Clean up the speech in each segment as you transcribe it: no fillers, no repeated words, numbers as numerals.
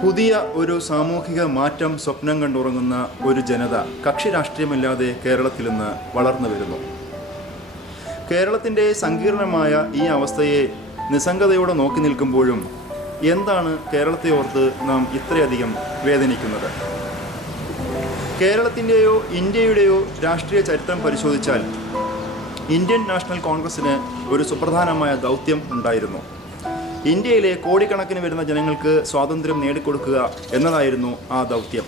പുതിയ ഒരു സാമൂഹിക മാറ്റം സ്വപ്നം കണ്ടുറങ്ങുന്ന ഒരു ജനത കക്ഷി രാഷ്ട്രീയമില്ലാതെ കേരളത്തിൽ നിന്ന് വളർന്നു വരുന്നു. കേരളത്തിൻ്റെ സങ്കീർണമായ ഈ അവസ്ഥയെ നിസ്സംഗതയോടെ നോക്കി നിൽക്കുമ്പോഴും എന്താണ് കേരളത്തെ ഓർത്ത് നാം ഇത്രയധികം വേദനിക്കുന്നത്? കേരളത്തിൻ്റെയോ ഇന്ത്യയുടെയോ രാഷ്ട്രീയ ചരിത്രം പരിശോധിച്ചാൽ ഇന്ത്യൻ നാഷണൽ കോൺഗ്രസ്സിന് ഒരു സുപ്രധാനമായ ദൗത്യം ഉണ്ടായിരുന്നു. ഇന്ത്യയിലെ കോടിക്കണക്കിന് വരുന്ന ജനങ്ങൾക്ക് സ്വാതന്ത്ര്യം നേടിക്കൊടുക്കുക എന്നതായിരുന്നു ആ ദൗത്യം.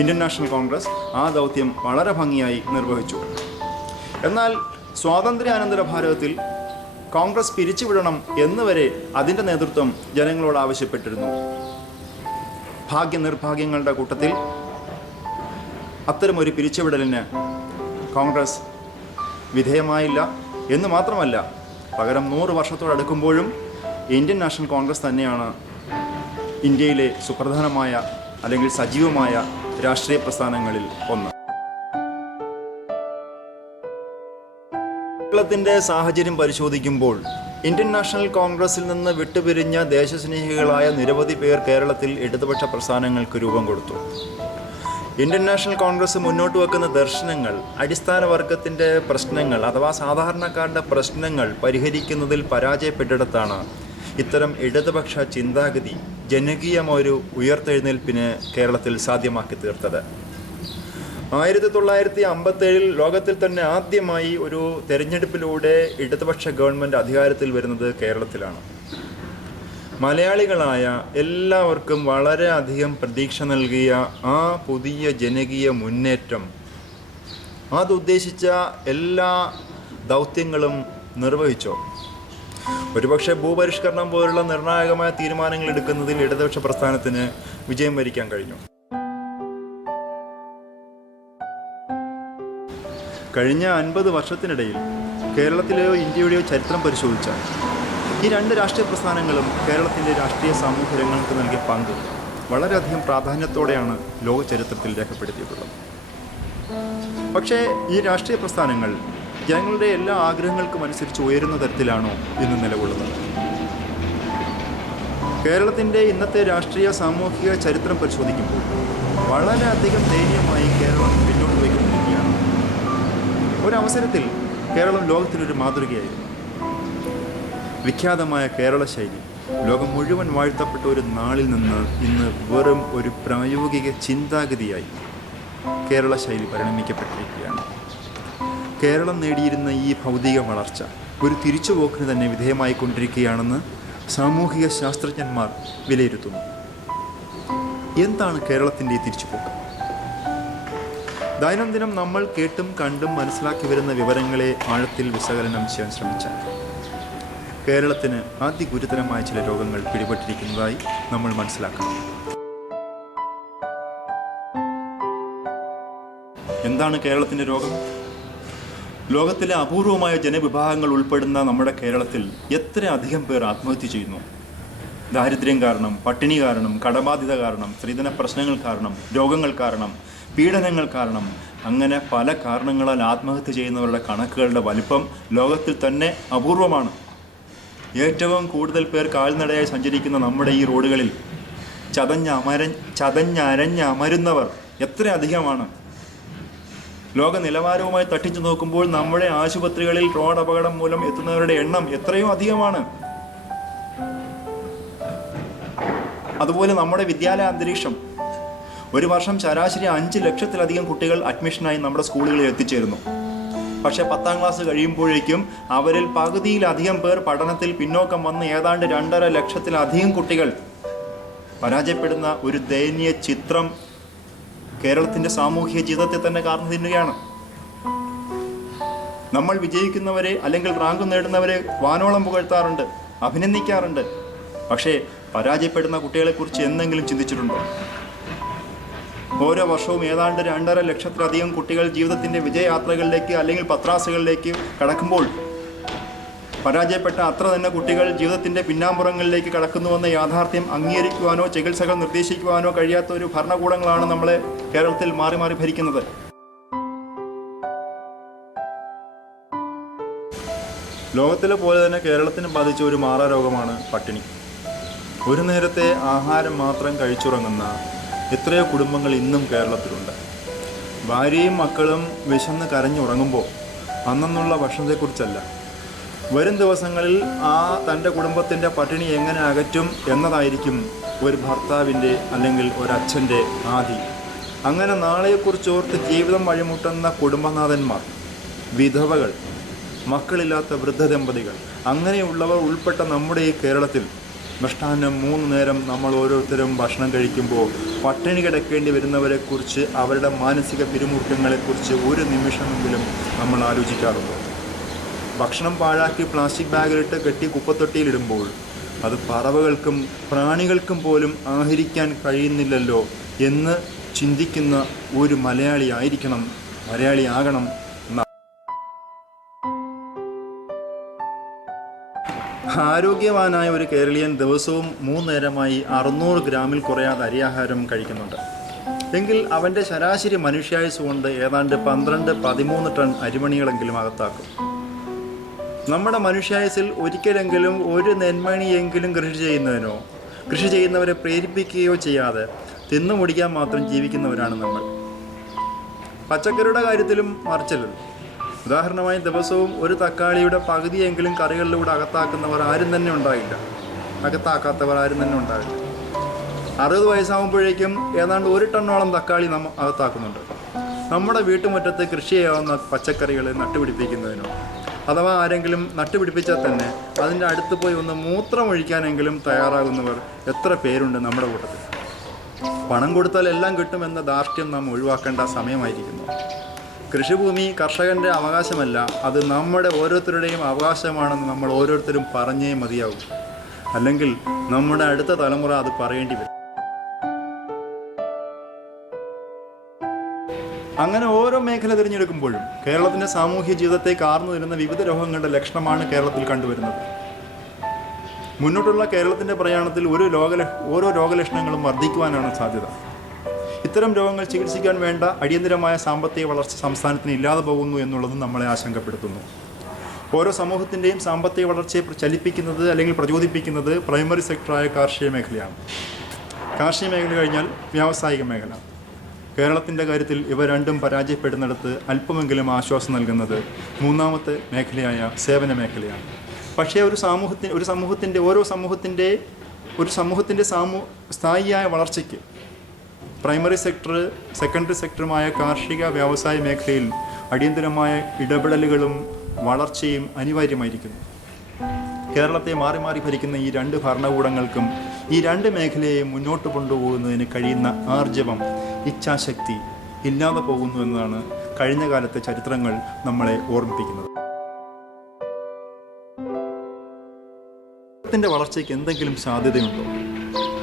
ഇന്ത്യൻ നാഷണൽ കോൺഗ്രസ് ആ ദൗത്യം വളരെ ഭംഗിയായി നിർവഹിച്ചു. എന്നാൽ സ്വാതന്ത്ര്യാനന്തര ഭാരതത്തിൽ കോൺഗ്രസ് പിരിച്ചുവിടണം എന്നുവരെ അതിൻ്റെ നേതൃത്വം ജനങ്ങളോട് ആവശ്യപ്പെട്ടിരുന്നു. ഭാഗ്യനിർഭാഗ്യങ്ങളുടെ കൂട്ടത്തിൽ അത്തരമൊരു പിരിച്ചുവിടലിന് കോൺഗ്രസ് വിധേയമായില്ല എന്ന് മാത്രമല്ല, പകരം 100 വർഷത്തോടടുക്കുമ്പോഴും ഇന്ത്യൻ നാഷണൽ കോൺഗ്രസ് തന്നെയാണ് ഇന്ത്യയിലെ സുപ്രധാനമായ അല്ലെങ്കിൽ സജീവമായ രാഷ്ട്രീയ പ്രസ്ഥാനങ്ങളിൽ ഒന്ന്. കേരളത്തിൻ്റെ സാഹചര്യം പരിശോധിക്കുമ്പോൾ ഇന്ത്യൻ നാഷണൽ കോൺഗ്രസിൽ നിന്ന് വിട്ടുപിരിഞ്ഞ ദേശസ്നേഹികളായ നിരവധി പേർ കേരളത്തിൽ ഇടതുപക്ഷ പ്രസ്ഥാനങ്ങൾക്ക് രൂപം കൊടുത്തു. ഇന്ത്യൻ നാഷണൽ കോൺഗ്രസ് മുന്നോട്ട് വെക്കുന്ന ദർശനങ്ങൾ അടിസ്ഥാന വർഗത്തിൻ്റെ പ്രശ്നങ്ങൾ അഥവാ സാധാരണക്കാരുടെ പ്രശ്നങ്ങൾ പരിഹരിക്കുന്നതിൽ പരാജയപ്പെട്ടിടത്താണ് ഇത്തരം ഇടതുപക്ഷ ചിന്താഗതി ജനകീയമൊരു ഉയർത്തെഴുന്നേൽപ്പിന് കേരളത്തിൽ സാധ്യമാക്കി തീർത്തത്. 1957 ലോകത്തിൽ തന്നെ ആദ്യമായി ഒരു തെരഞ്ഞെടുപ്പിലൂടെ ഇടതുപക്ഷ ഗവൺമെൻറ് അധികാരത്തിൽ വരുന്നത് കേരളത്തിലാണ്. മലയാളികളായ എല്ലാവർക്കും വളരെയധികം പ്രതീക്ഷ നൽകിയ ആ പുതിയ ജനകീയ മുന്നേറ്റം അതുദ്ദേശിച്ച എല്ലാ ദൗത്യങ്ങളും നിർവഹിച്ചോ? ഒരുപക്ഷെ ഭൂപരിഷ്കരണം പോലുള്ള നിർണായകമായ തീരുമാനങ്ങൾ എടുക്കുന്നതിൽ ഇടതുപക്ഷ പ്രസ്ഥാനത്തിന് വിജയം വരിക്കാൻ കഴിഞ്ഞു. കഴിഞ്ഞ 50 വർഷത്തിനിടയിൽ കേരളത്തിലെയോ ഇന്ത്യയുടെയോ ചരിത്രം പരിശോധിച്ചാൽ ഈ 2 രാഷ്ട്രീയ പ്രസ്ഥാനങ്ങളും കേരളത്തിൻ്റെ രാഷ്ട്രീയ സാമൂഹ്യ രംഗങ്ങൾക്ക് നൽകിയ പങ്ക് വളരെയധികം പ്രാധാന്യത്തോടെയാണ് ലോക ചരിത്രത്തിൽ രേഖപ്പെടുത്തിയിട്ടുള്ളത്. പക്ഷേ ഈ രാഷ്ട്രീയ പ്രസ്ഥാനങ്ങൾ ജനങ്ങളുടെ എല്ലാ ആഗ്രഹങ്ങൾക്കും അനുസരിച്ച് ഉയരുന്ന തരത്തിലാണോ ഇന്ന് നിലകൊള്ളുന്നത്? കേരളത്തിൻ്റെ ഇന്നത്തെ രാഷ്ട്രീയ സാമൂഹിക ചരിത്രം പരിശോധിക്കുമ്പോൾ വളരെയധികം ദയനീയമായി കേരളം പിന്നോട്ട് പോയിക്കൊണ്ടിരിക്കുകയാണ്. ഒരവസരത്തിൽ കേരളം ലോകത്തിനൊരു മാതൃകയായിരുന്നു. വിഖ്യാതമായ കേരള ശൈലി ലോകം മുഴുവൻ വാഴ്ത്തപ്പെട്ട ഒരു നാളിൽ നിന്ന് ഇന്ന് വെറും ഒരു പ്രായോഗിക ചിന്താഗതിയായി കേരള ശൈലി പരിണമിക്കപ്പെട്ടിരിക്കുകയാണ്. കേരളം നേടിയിരുന്ന ഈ ഭൗതിക വളർച്ച ഒരു തിരിച്ചുപോക്കിന് തന്നെ വിധേയമായിക്കൊണ്ടിരിക്കുകയാണെന്ന് സാമൂഹിക ശാസ്ത്രജ്ഞന്മാർ വിലയിരുത്തുന്നു. എന്താണ് കേരളത്തിൻ്റെ തിരിച്ചുപോക്ക്? ദൈനംദിനം നമ്മൾ കേട്ടും കണ്ടും മനസ്സിലാക്കി വരുന്ന വിവരങ്ങളെ ആഴത്തിൽ വിശകലനം ചെയ്യാൻ ശ്രമിച്ചാൽ കേരളത്തിന് അതിഗുരുതരമായ ചില രോഗങ്ങൾ പിടിപെട്ടിരിക്കുന്നതായി നമ്മൾ മനസ്സിലാക്കണം. എന്താണ് കേരളത്തിൻ്റെ രോഗം? ലോകത്തിലെ അപൂർവമായ ജനവിഭാഗങ്ങൾ ഉൾപ്പെടുന്ന നമ്മുടെ കേരളത്തിൽ എത്ര അധികം പേർ ആത്മഹത്യ ചെയ്യുന്നു? ദാരിദ്ര്യം കാരണം, പട്ടിണി കാരണം, കടബാധ്യത കാരണം, സ്ത്രീധന പ്രശ്നങ്ങൾ കാരണം, രോഗങ്ങൾ കാരണം, പീഡനങ്ങൾ കാരണം, അങ്ങനെ പല കാരണങ്ങളാൽ ആത്മഹത്യ ചെയ്യുന്നവരുടെ കണക്കുകളുടെ വലിപ്പം ലോകത്തിൽ തന്നെ അപൂർവമാണ്. ഏറ്റവും കൂടുതൽ പേർ കാൽനടയായി സഞ്ചരിക്കുന്ന നമ്മുടെ ഈ റോഡുകളിൽ ചതഞ്ഞരഞ്ഞമരുന്നവർ എത്ര അധികമാണ്? ലോക നിലവാരവുമായി തട്ടിച്ചു നോക്കുമ്പോൾ നമ്മുടെ ആശുപത്രികളിൽ റോഡ് അപകടം മൂലം എത്തുന്നവരുടെ എണ്ണം എത്രയോ അധികമാണ്. അതുപോലെ നമ്മുടെ വിദ്യാലയ അന്തരീക്ഷം, ഒരു വർഷം ശരാശരി 5 ലക്ഷത്തിലധികം കുട്ടികൾ അഡ്മിഷനായി നമ്മുടെ സ്കൂളുകളിൽ എത്തിച്ചേരുന്നു. പക്ഷേ 10ാം ക്ലാസ് കഴിയുമ്പോഴേക്കും അവരിൽ പകുതിയിലധികം പേർ പഠനത്തിൽ പിന്നോക്കം വന്ന് ഏതാണ്ട് 2.5 ലക്ഷത്തിലധികം കുട്ടികൾ പരാജയപ്പെടുന്ന ഒരു ദയനീയ ചിത്രം കേരളത്തിൻ്റെ സാമൂഹിക ജീവിതത്തെ തന്നെ കാർന്നു തിന്നുകയാണ്. നമ്മൾ വിജയിക്കുന്നവരെ അല്ലെങ്കിൽ റാങ്ക് നേടുന്നവരെ വാനോളം പുകഴ്ത്താറുണ്ട്, അഭിനന്ദിക്കാറുണ്ട്. പക്ഷേ പരാജയപ്പെടുന്ന കുട്ടികളെക്കുറിച്ച് എന്തെങ്കിലും ചിന്തിച്ചിട്ടുണ്ടോ? ഓരോ വർഷവും ഏതാണ്ട് 2.5 ലക്ഷത്തിലധികം കുട്ടികൾ ജീവിതത്തിൻ്റെ വിജയയാത്രകളിലേക്ക് അല്ലെങ്കിൽ പത്രാസുകളിലേക്ക് കടക്കുമ്പോൾ പരാജയപ്പെട്ട അത്ര തന്നെ കുട്ടികൾ ജീവിതത്തിൻ്റെ പിന്നാമ്പുറങ്ങളിലേക്ക് കടക്കുന്നുവെന്ന യാഥാർത്ഥ്യം അംഗീകരിക്കുവാനോ ചികിത്സകൾ നിർദ്ദേശിക്കുവാനോ കഴിയാത്ത ഒരു ഭരണകൂടങ്ങളാണ് നമ്മളെ കേരളത്തിൽ മാറി മാറി ഭരിക്കുന്നത്. ലോകത്തിലെ പോലെ തന്നെ കേരളത്തിന് ബാധിച്ച ഒരു മാറാരോഗമാണ് പട്ടിണി. ഒരു നേരത്തെ ആഹാരം മാത്രം കഴിച്ചുറങ്ങുന്ന എത്രയോ കുടുംബങ്ങൾ ഇന്നും കേരളത്തിലുണ്ട്. ഭാര്യയും മക്കളും വിശന്ന് കരഞ്ഞുറങ്ങുമ്പോൾ അന്നുള്ള ഭക്ഷണത്തെക്കുറിച്ചല്ല, വരും ദിവസങ്ങളിൽ തൻ്റെ കുടുംബത്തിൻ്റെ പട്ടിണി എങ്ങനെ അകറ്റും എന്നതായിരിക്കും ഒരു ഭർത്താവിൻ്റെ അല്ലെങ്കിൽ ഒരച്ഛൻ്റെ ആദി. അങ്ങനെ നാളെയെക്കുറിച്ച് ഓർത്ത് ജീവിതം വഴിമുട്ടുന്ന കുടുംബനാഥന്മാർ, വിധവകൾ, മക്കളില്ലാത്ത വൃദ്ധദമ്പതികൾ, അങ്ങനെയുള്ളവർ ഉൾപ്പെട്ട നമ്മുടെ ഈ കേരളത്തിൽ മൃഷ്ടാന്നം 3 നേരം നമ്മൾ ഓരോരുത്തരും ഭക്ഷണം കഴിക്കുമ്പോൾ പട്ടിണി കിടക്കേണ്ടി വരുന്നവരെക്കുറിച്ച്, അവരുടെ മാനസിക പിരിമുറുക്കങ്ങളെക്കുറിച്ച് ഒരു നിമിഷമെങ്കിലും നമ്മൾ ആലോചിക്കാറുണ്ടോ? ഭക്ഷണം പാഴാക്കി പ്ലാസ്റ്റിക് ബാഗിലിട്ട് കെട്ടി കുപ്പത്തൊട്ടിയിലിടുമ്പോൾ അത് പറവകൾക്കും പ്രാണികൾക്കും പോലും ആഹരിക്കാൻ കഴിയുന്നില്ലല്ലോ എന്ന് ചിന്തിക്കുന്ന ഒരു മലയാളിയാകണം. ആരോഗ്യവാനായ ഒരു കേരളീയൻ ദിവസവും 3 നേരമായി 600 ഗ്രാമിൽ കുറയാതെ അരിയാഹാരം കഴിക്കുന്നുണ്ട് എങ്കിൽ അവൻ്റെ ശരാശരി മനുഷ്യായുസ് കൊണ്ട് ഏതാണ്ട് 12-13 ടൺ അരിമണികളെങ്കിലും അകത്താക്കും. നമ്മുടെ മനുഷ്യായുസിൽ ഒരിക്കലെങ്കിലും ഒരു നെന്മണിയെങ്കിലും കൃഷി ചെയ്യുന്നവരെ പ്രേരിപ്പിക്കുകയോ ചെയ്യാതെ തിന്നു മുടിക്കാൻ മാത്രം ജീവിക്കുന്നവരാണ് നമ്മൾ. പച്ചക്കറിയുടെ കാര്യത്തിലും മറിച്ചല്ലോ. ഉദാഹരണമായി ദിവസവും ഒരു തക്കാളിയുടെ പകുതിയെങ്കിലും കറികളിലൂടെ അകത്താക്കാത്തവർ ആരും തന്നെ ഉണ്ടാകില്ല. 60 വയസ്സാകുമ്പോഴേക്കും ഏതാണ്ട് 1 ടണ്ണോളം തക്കാളി അകത്താക്കുന്നുണ്ട്. നമ്മുടെ വീട്ടുമുറ്റത്ത് കൃഷി ചെയ്യാവുന്ന പച്ചക്കറികൾ നട്ടുപിടിപ്പിക്കുന്നതിനോ, അഥവാ ആരെങ്കിലും നട്ടുപിടിപ്പിച്ചാൽ തന്നെ അതിൻ്റെ അടുത്ത് പോയി ഒന്ന് മൂത്രമൊഴിക്കാനെങ്കിലും തയ്യാറാകുന്നവർ എത്ര പേരുണ്ട് നമ്മുടെ കൂട്ടത്തിൽ? പണം കൊടുത്താൽ എല്ലാം കിട്ടുമെന്ന ധാർഷ്ട്യം നാം ഒഴിവാക്കേണ്ട സമയമായിരിക്കുന്നു. കൃഷിഭൂമി കർഷകൻ്റെ അവകാശമല്ല, അത് നമ്മുടെ ഓരോരുത്തരുടെയും അവകാശമാണെന്ന് നമ്മൾ ഓരോരുത്തരും പറഞ്ഞേ മതിയാവും. അല്ലെങ്കിൽ നമ്മുടെ അടുത്ത തലമുറ അത് പറയേണ്ടി വരും. അങ്ങനെ ഓരോ മേഖല തിരഞ്ഞെടുക്കുമ്പോഴും കേരളത്തിൻ്റെ സാമൂഹ്യ ജീവിതത്തെ കാർന്നു വരുന്ന വിവിധ രോഗങ്ങളുടെ ലക്ഷണമാണ് കേരളത്തിൽ കണ്ടുവരുന്നത്. മുന്നോട്ടുള്ള കേരളത്തിൻ്റെ പ്രയാണത്തിൽ ഓരോ രോഗലക്ഷണങ്ങളും വർദ്ധിക്കുവാനാണ് സാധ്യത. ഇത്തരം രോഗങ്ങൾ ചികിത്സിക്കാൻ വേണ്ട അടിയന്തരമായ സാമ്പത്തിക വളർച്ച സംസ്ഥാനത്തിന് ഇല്ലാതെ പോകുന്നു എന്നുള്ളതും നമ്മളെ ആശങ്കപ്പെടുത്തുന്നു. ഓരോ സമൂഹത്തിൻ്റെയും സാമ്പത്തിക വളർച്ചയെ ചലിപ്പിക്കുന്നത് അല്ലെങ്കിൽ പ്രചോദിപ്പിക്കുന്നത് പ്രൈമറി സെക്ടറായ കാർഷിക മേഖലയാണ്. കാർഷിക മേഖല കഴിഞ്ഞാൽ വ്യാവസായിക മേഖല. കേരളത്തിൻ്റെ കാര്യത്തിൽ ഇവ രണ്ടും പരാജയപ്പെടുന്നിടത്ത് അല്പമെങ്കിലും ആശ്വാസം നൽകുന്നത് 3ാമത്തെ മേഖലയായ സേവന മേഖലയാണ്. പക്ഷേ ഒരു സമൂഹത്തിൻ്റെ സ്ഥായിയായ വളർച്ചയ്ക്ക് പ്രൈമറി സെക്ടർ, സെക്കൻഡറി സെക്ടറുമായ കാർഷിക വ്യവസായ മേഖലയിൽ അടിയന്തരമായ ഇടപെടലുകളും വളർച്ചയും അനിവാര്യമായിരിക്കുന്നു. കേരളത്തെ മാറി മാറി ഭരിക്കുന്ന ഈ 2 ഭരണകൂടങ്ങൾക്കും ഈ 2 മേഖലയെ മുന്നോട്ട് കൊണ്ടുപോകുന്നതിന് കഴിയുന്ന ആർജവം, ഇച്ഛാശക്തി ഇല്ലാതെ പോകുന്നു എന്നതാണ് കഴിഞ്ഞ കാലത്തെ ചരിത്രങ്ങൾ നമ്മളെ ഓർമ്മിപ്പിക്കുന്നത്. കേരളത്തിൻ്റെ വളർച്ചയ്ക്ക് എന്തെങ്കിലും സാധ്യതയുണ്ടോ?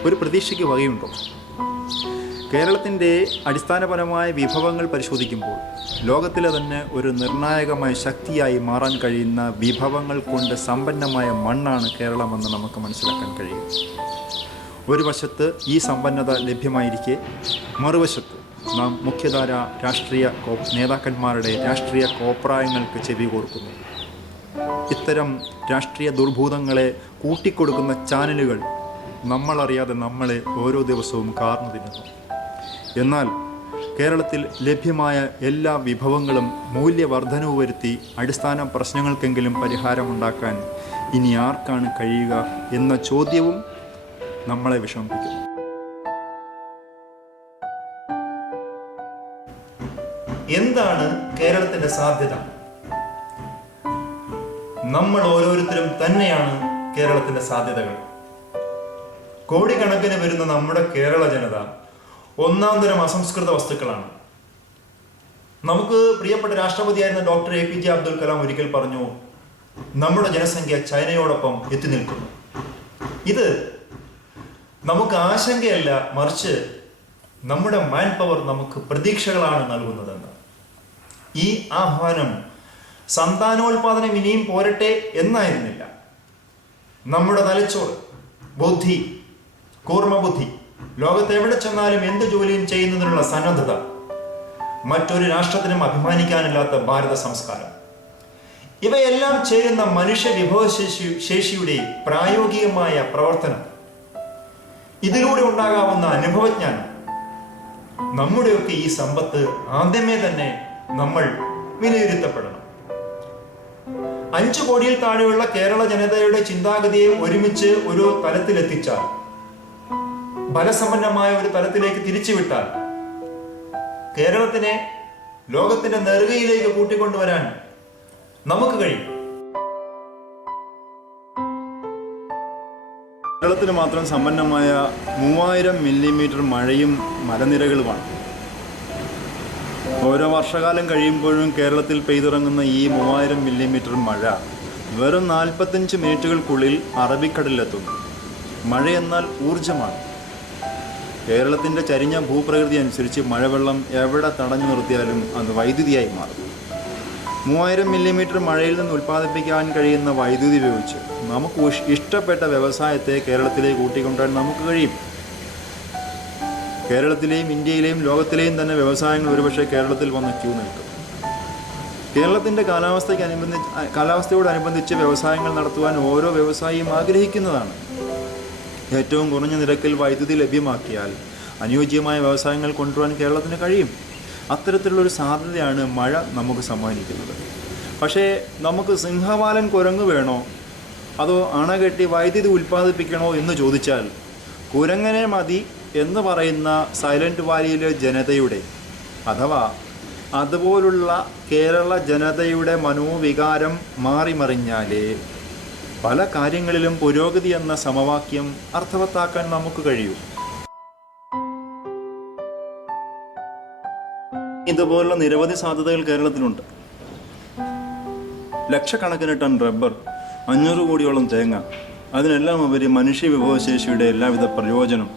ഒരു പ്രതീക്ഷയ്ക്ക് വകയുണ്ടോ? കേരളത്തിൻ്റെ അടിസ്ഥാനപരമായ വിഭവങ്ങൾ പരിശോധിക്കുമ്പോൾ ലോകത്തിലെ തന്നെ ഒരു നിർണായകമായ ശക്തിയായി മാറാൻ കഴിയുന്ന വിഭവങ്ങൾ കൊണ്ട് സമ്പന്നമായ മണ്ണാണ് കേരളമെന്ന് നമുക്ക് മനസ്സിലാക്കാൻ കഴിയും. ഒരു വശത്ത് ഈ സമ്പന്നത ലഭ്യമായിരിക്കെ മറുവശത്ത് നാം മുഖ്യധാര രാഷ്ട്രീയ നേതാക്കന്മാരുടെ രാഷ്ട്രീയ കോപ്രായങ്ങൾക്ക് ചെവി കോർക്കുന്നു. ഇത്തരം രാഷ്ട്രീയ ദുർഭൂതങ്ങളെ കൂട്ടിക്കൊടുക്കുന്ന ചാനലുകൾ നമ്മളറിയാതെ നമ്മളെ ഓരോ ദിവസവും കാർന്നു തിന്നുന്നു. എന്നാൽ കേരളത്തിൽ ലഭ്യമായ എല്ലാ വിഭവങ്ങളും മൂല്യവർദ്ധനവ് വരുത്തി അടിസ്ഥാന പ്രശ്നങ്ങൾക്കെങ്കിലും പരിഹാരമുണ്ടാക്കാൻ ഇനി ആർക്കാണ് കഴിയുക എന്ന ചോദ്യവും നമ്മളെ വിഷമിപ്പിക്കുന്നു. എന്താണ് കേരളത്തിൻ്റെ സാധ്യത? നമ്മൾ ഓരോരുത്തരും തന്നെയാണ് കേരളത്തിൻ്റെ സാധ്യതകൾ. കോടിക്കണക്കിന് വരുന്ന നമ്മുടെ കേരള ജനത ഒന്നാം തരം അസംസ്കൃത വസ്തുക്കളാണ്. നമുക്ക് പ്രിയപ്പെട്ട രാഷ്ട്രപതിയായിരുന്ന ഡോക്ടർ APJ അബ്ദുൽ കലാം ഒരിക്കൽ പറഞ്ഞു, നമ്മുടെ ജനസംഖ്യ ചൈനയോടൊപ്പം എത്തി നിൽക്കുന്നു. ഇത് നമുക്ക് ആശങ്കയല്ല, മറിച്ച് നമ്മുടെ മാൻ പവർ നമുക്ക് പ്രതീക്ഷകളാണ് നൽകുന്നതെന്ന്. ഈ ആഹ്വാനം സന്താനോൽപാദനം ഇനിയും പോരട്ടെ എന്നായിരുന്നില്ല. നമ്മുടെ തലച്ചോറ്, ബുദ്ധി, കൂർമ്മബുദ്ധി, ലോകത്ത് എവിടെ ചെന്നാലും എന്ത് ജോലിയും ചെയ്യുന്നതിനുള്ള സന്നദ്ധത, മറ്റൊരു രാഷ്ട്രത്തിനും അഭിമാനിക്കാനില്ലാത്ത ഭാരത സംസ്കാരം, ഇവയെല്ലാം ചേരുന്ന മനുഷ്യ വിഭവശേഷിയുടെ പ്രായോഗികമായ പ്രവർത്തനം ഇതിലൂടെ ഉണ്ടാകാവുന്ന അനുഭവജ്ഞാനം, നമ്മുടെയൊക്കെ ഈ സമ്പത്ത് ആദ്യമേ തന്നെ നമ്മൾ വിലയിരുത്തപ്പെടണം. 5 കോടിയിൽ താഴെയുള്ള കേരള ജനതയുടെ ചിന്താഗതിയെ ഒരുമിച്ച് ഒരു തലത്തിലെത്തിച്ചാൽ, ഫലസമ്പന്നമായ ഒരു തലത്തിലേക്ക് തിരിച്ചുവിട്ടാൽ, കേരളത്തിനെ ലോകത്തിന്റെ നെറുകയിലേക്ക് കൂട്ടിക്കൊണ്ടുവരാൻ നമുക്ക് കഴിയും. കേരളത്തിന് മാത്രം സമ്പന്നമായ 3000 മില്ലിമീറ്റർ മഴയും മലനിരകളുമാണ്. ഓരോ വർഷകാലം കഴിയുമ്പോഴും കേരളത്തിൽ പെയ്തിറങ്ങുന്ന ഈ 3000 മില്ലിമീറ്റർ മഴ വെറും 45 മിനിറ്റുകൾക്കുള്ളിൽ അറബിക്കടലിലെത്തുന്നു. മഴയെന്നാൽ ഊർജമാണ്. കേരളത്തിൻ്റെ ചരിഞ്ഞ ഭൂപ്രകൃതി അനുസരിച്ച് മഴവെള്ളം എവിടെ തടഞ്ഞു നിർത്തിയാലും അത് വൈദ്യുതിയായി മാറും. 3000 മില്ലിമീറ്റർ മഴയിൽ നിന്ന് ഉൽപ്പാദിപ്പിക്കാൻ കഴിയുന്ന വൈദ്യുതി ഉപയോഗിച്ച് നമുക്ക് ഇഷ്ടപ്പെട്ട വ്യവസായത്തെ കേരളത്തിലേക്ക് കൂട്ടിക്കൊണ്ടുവരാൻ നമുക്ക് കഴിയും. കേരളത്തിലെയും ഇന്ത്യയിലെയും ലോകത്തിലെയും തന്നെ വ്യവസായങ്ങൾ ഒരുപക്ഷെ കേരളത്തിൽ വന്ന് ക്യൂ നിൽക്കും. കേരളത്തിൻ്റെ കാലാവസ്ഥയോടനുബന്ധിച്ച് വ്യവസായങ്ങൾ നടത്തുവാൻ ഓരോ വ്യവസായിയും ആഗ്രഹിക്കുന്നതാണ്. ഏറ്റവും കുറഞ്ഞ നിരക്കിൽ വൈദ്യുതി ലഭ്യമാക്കിയാൽ അനുയോജ്യമായ വ്യവസായങ്ങൾ കൊണ്ടുവരാൻ കേരളത്തിന് കഴിയും. അത്തരത്തിലുള്ളൊരു സാധ്യതയാണ് മഴ നമുക്ക് സമ്മാനിക്കുന്നത്. പക്ഷേ നമുക്ക് സിംഹവാലൻ കുരങ്ങ് വേണോ അതോ അണകെട്ടി വൈദ്യുതി ഉൽപ്പാദിപ്പിക്കണോ എന്ന് ചോദിച്ചാൽ, കുരങ്ങനെ മതി എന്ന് പറയുന്ന സൈലന്റ് വാലിയിലെ ജനതയുടെ അഥവാ അതുപോലുള്ള കേരള ജനതയുടെ മനോവികാരം മാറിമറിഞ്ഞാലേ പല കാര്യങ്ങളിലും പുരോഗതി എന്ന സമവാക്യം അർത്ഥവത്താക്കാൻ നമുക്ക് കഴിയൂ. ഇതുപോലുള്ള നിരവധി സാധ്യതകൾ കേരളത്തിലുണ്ട്. ലക്ഷക്കണക്കിന് ടൺ റബ്ബർ, 500 കോടിയോളം തേങ്ങ, അതിനെല്ലാം ഉപരി മനുഷ്യ വിഭവശേഷിയുടെ എല്ലാവിധ പ്രയോജനം,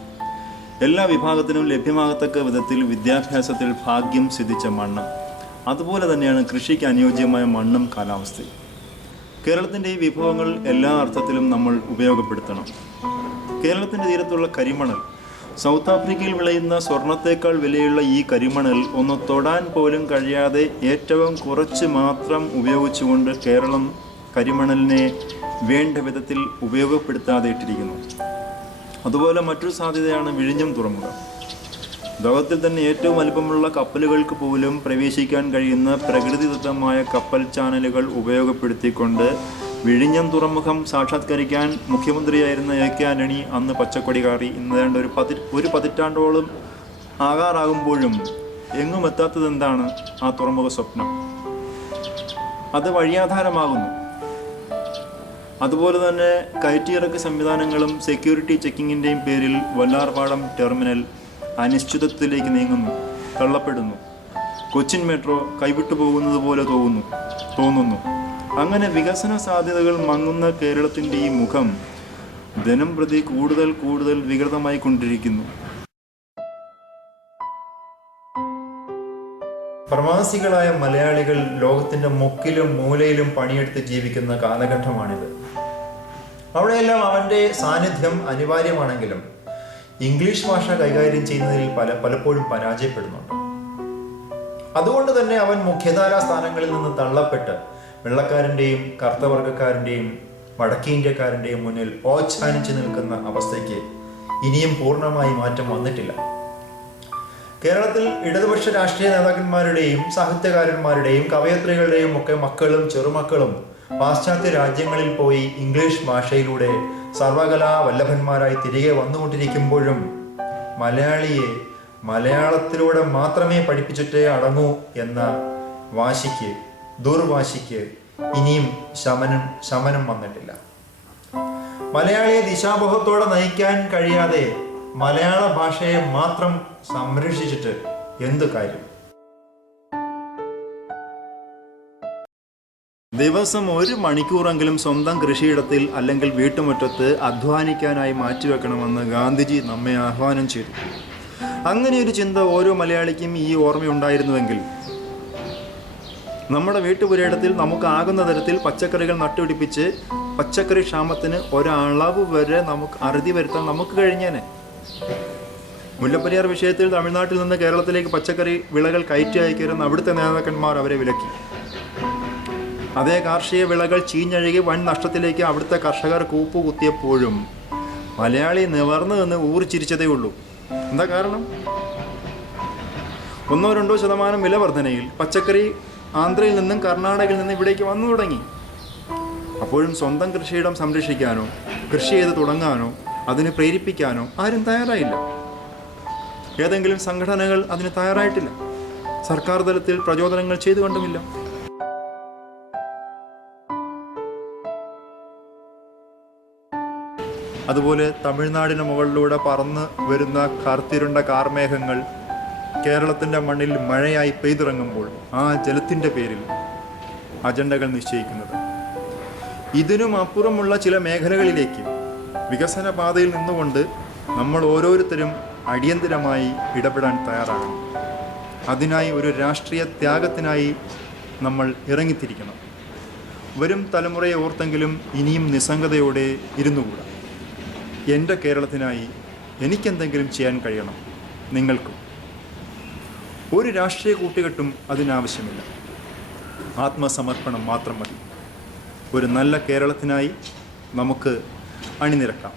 എല്ലാ വിഭാഗത്തിനും ലഭ്യമാകത്തക്ക വിധത്തിൽ വിദ്യാഭ്യാസത്തിൽ ഭാഗ്യം സിദ്ധിച്ച മണ്ണ്, അതുപോലെ തന്നെയാണ് കൃഷിക്ക് അനുയോജ്യമായ മണ്ണും കാലാവസ്ഥയും. കേരളത്തിൻ്റെ ഈ വിഭവങ്ങൾ എല്ലാ അർത്ഥത്തിലും നമ്മൾ ഉപയോഗപ്പെടുത്തണം. കേരളത്തിൻ്റെ തീരത്തുള്ള കരിമണൽ, സൗത്ത് ആഫ്രിക്കയിൽ വിളയുന്ന സ്വർണത്തേക്കാൾ വിലയുള്ള ഈ കരിമണൽ ഒന്ന് തൊടാൻ പോലും കഴിയാതെ ഏറ്റവും കുറച്ച് മാത്രം ഉപയോഗിച്ചുകൊണ്ട് കേരളം കരിമണലിനെ വേണ്ട വിധത്തിൽ ഉപയോഗപ്പെടുത്താതെ ഇട്ടിരിക്കുന്നു. അതുപോലെ മറ്റൊരു സാധ്യതയാണ് വിഴിഞ്ഞം തുറമുഖം. ലോകത്തിൽ തന്നെ ഏറ്റവും വലുപ്പമുള്ള കപ്പലുകൾക്ക് പോലും പ്രവേശിക്കാൻ കഴിയുന്ന പ്രകൃതിദത്തമായ കപ്പൽ ചാനലുകൾ ഉപയോഗപ്പെടുത്തിക്കൊണ്ട് വിഴിഞ്ഞം തുറമുഖം സാക്ഷാത്കരിക്കാൻ മുഖ്യമന്ത്രിയായിരുന്ന എ.കെ. ആന്റണി അന്ന് പച്ചക്കൊടി കാറി. ഇന്നേണ്ട ഒരു പതിറ്റാണ്ടോളം ആകാറാകുമ്പോഴും എങ്ങും എത്താത്തത് എന്താണ്? ആ തുറമുഖ സ്വപ്നം. അത് വഴിയാധാരമാകുന്നു. അതുപോലെ തന്നെ കയറ്റിയിറക്ക് സംവിധാനങ്ങളും സെക്യൂരിറ്റി ചെക്കിങ്ങിൻ്റെയും പേരിൽ വല്ലാർപാടം ടെർമിനൽ അനിശ്ചിതത്വത്തിലേക്ക് തള്ളപ്പെടുന്നു. കൊച്ചിൻ മെട്രോ കൈവിട്ടു പോകുന്നത് പോലെ തോന്നുന്നു. അങ്ങനെ വികസന സാധ്യതകൾ മങ്ങുന്ന കേരളത്തിൻ്റെ ഈ മുഖം ദിനം പ്രതി കൂടുതൽ വികൃതമായി കൊണ്ടിരിക്കുന്നു. പ്രവാസികളായ മലയാളികൾ ലോകത്തിൻ്റെ മുക്കിലും മൂലയിലും പണിയെടുത്ത് ജീവിക്കുന്ന കാലഘട്ടമാണിത്. അവിടെയെല്ലാം അവൻ്റെ സാന്നിധ്യം അനിവാര്യമാണെങ്കിലും ഇംഗ്ലീഷ് ഭാഷ കൈകാര്യം ചെയ്യുന്നതിൽ പലപ്പോഴും പരാജയപ്പെടുന്നുണ്ട്. അതുകൊണ്ട് തന്നെ അവൻ മുഖ്യധാരാ സ്ഥാനങ്ങളിൽ നിന്ന് തള്ളപ്പെട്ട് വെള്ളക്കാരൻ്റെയും കറുത്തവർഗക്കാരൻ്റെയും വടക്കേ ഇന്ത്യക്കാരൻ്റെയും മുന്നിൽ ഓച്ഛാനിച്ചു നിൽക്കുന്ന അവസ്ഥയ്ക്ക് ഇനിയും പൂർണ്ണമായി മാറ്റം വന്നിട്ടില്ല. കേരളത്തിൽ ഇടതുപക്ഷ രാഷ്ട്രീയ നേതാക്കന്മാരുടെയും സാഹിത്യകാരന്മാരുടെയും കവയത്രികളുടെയും ഒക്കെ മക്കളും ചെറുമക്കളും പാശ്ചാത്യ രാജ്യങ്ങളിൽ പോയി ഇംഗ്ലീഷ് ഭാഷയിലൂടെ സർവകലാ വല്ലഭന്മാരായി തിരികെ വന്നുകൊണ്ടിരിക്കുമ്പോഴും മലയാളിയെ മലയാളത്തിലൂടെ മാത്രമേ പഠിപ്പിച്ചിട്ടേ അടങ്ങൂ എന്ന ദുർവാശിക്ക് ഇനിയും ശമനം വന്നിട്ടില്ല. മലയാളിയെ ദിശാബോധത്തോടെ നയിക്കാൻ കഴിയാതെ മലയാള ഭാഷയെ മാത്രം സംരക്ഷിച്ചിട്ട് എന്തു കാര്യം? ദിവസം 1 മണിക്കൂറെങ്കിലും സ്വന്തം കൃഷിയിടത്തിൽ അല്ലെങ്കിൽ വീട്ടുമുറ്റത്ത് അധ്വാനിക്കാനായി മാറ്റിവെക്കണമെന്ന് ഗാന്ധിജി നമ്മെ ആഹ്വാനം ചെയ്തു. അങ്ങനെയൊരു ചിന്ത ഓരോ മലയാളിക്കും ഈ ഓർമ്മയുണ്ടായിരുന്നുവെങ്കിൽ നമ്മുടെ വീട്ടുപുരയിടത്തിൽ നമുക്കാകുന്ന തരത്തിൽ പച്ചക്കറികൾ നട്ടുപിടിപ്പിച്ച് പച്ചക്കറി ക്ഷാമത്തിന് ഒരളവ് വരെ നമുക്ക് അറുതി വരുത്താൻ നമുക്ക് കഴിഞ്ഞേനെ. മുല്ലപ്പെരിയാർ വിഷയത്തിൽ തമിഴ്നാട്ടിൽ നിന്ന് കേരളത്തിലേക്ക് പച്ചക്കറി വിളകൾ കയറ്റി അയക്കരുന്ന അവിടുത്തെ നേതാക്കന്മാർ അവരെ വിലക്കി. അതേ കാർഷിക വിളകൾ ചീഞ്ഞഴുകി വൻ നഷ്ടത്തിലേക്ക് അവിടുത്തെ കർഷകർ കൂപ്പുകുത്തിയപ്പോഴും മലയാളി നിവർന്നു നിന്ന് ഊറിച്ചിരിച്ചതേ ഉള്ളൂ. എന്താ കാരണം? 1-2% വില വർധനയിൽ പച്ചക്കറി ആന്ധ്രയിൽ നിന്നും കർണാടകയിൽ നിന്നും ഇവിടേക്ക് വന്നു തുടങ്ങി. അപ്പോഴും സ്വന്തം കൃഷിയിടം സംരക്ഷിക്കാനോ കൃഷി ചെയ്ത് തുടങ്ങാനോ അതിന് പ്രേരിപ്പിക്കാനോ ആരും തയ്യാറായില്ല. ഏതെങ്കിലും സംഘടനകൾ അതിന് തയ്യാറായിട്ടില്ല. സർക്കാർ തലത്തിൽ പ്രചോദനങ്ങൾ ചെയ്തു കണ്ടുമില്ല. അതുപോലെ തമിഴ്നാടിന് മുകളിലൂടെ പറന്ന് വരുന്ന കറുത്തിരുണ്ട കാർമേഘങ്ങൾ കേരളത്തിൻ്റെ മണ്ണിൽ മഴയായി പെയ്തിറങ്ങുമ്പോൾ ആ ജലത്തിൻ്റെ പേരിൽ അജണ്ടകൾ നിശ്ചയിക്കുന്നത്. ഇതിനും അപ്പുറമുള്ള ചില മേഖലകളിലേക്ക് വികസന പാതയിൽ നിന്നുകൊണ്ട് നമ്മൾ ഓരോരുത്തരും അടിയന്തരമായി ഇടപെടാൻ തയ്യാറാകണം. അതിനായി ഒരു രാഷ്ട്രീയ ത്യാഗത്തിനായി നമ്മൾ ഇറങ്ങിത്തിരിക്കണം. വരും തലമുറയെ ഓർത്തെങ്കിലും ഇനിയും നിസ്സംഗതയോടെ ഇരുന്നുകൂടാ. എൻ്റെ കേരളത്തിനായി എനിക്കെന്തെങ്കിലും ചെയ്യാൻ കഴിയണം. നിങ്ങൾക്കും. ഒരു രാഷ്ട്രീയ കൂട്ടുകെട്ടും അതിനാവശ്യമില്ല. ആത്മസമർപ്പണം മാത്രം മതി. ഒരു നല്ല കേരളത്തിനായി നമുക്ക് അണിനിരക്കാം.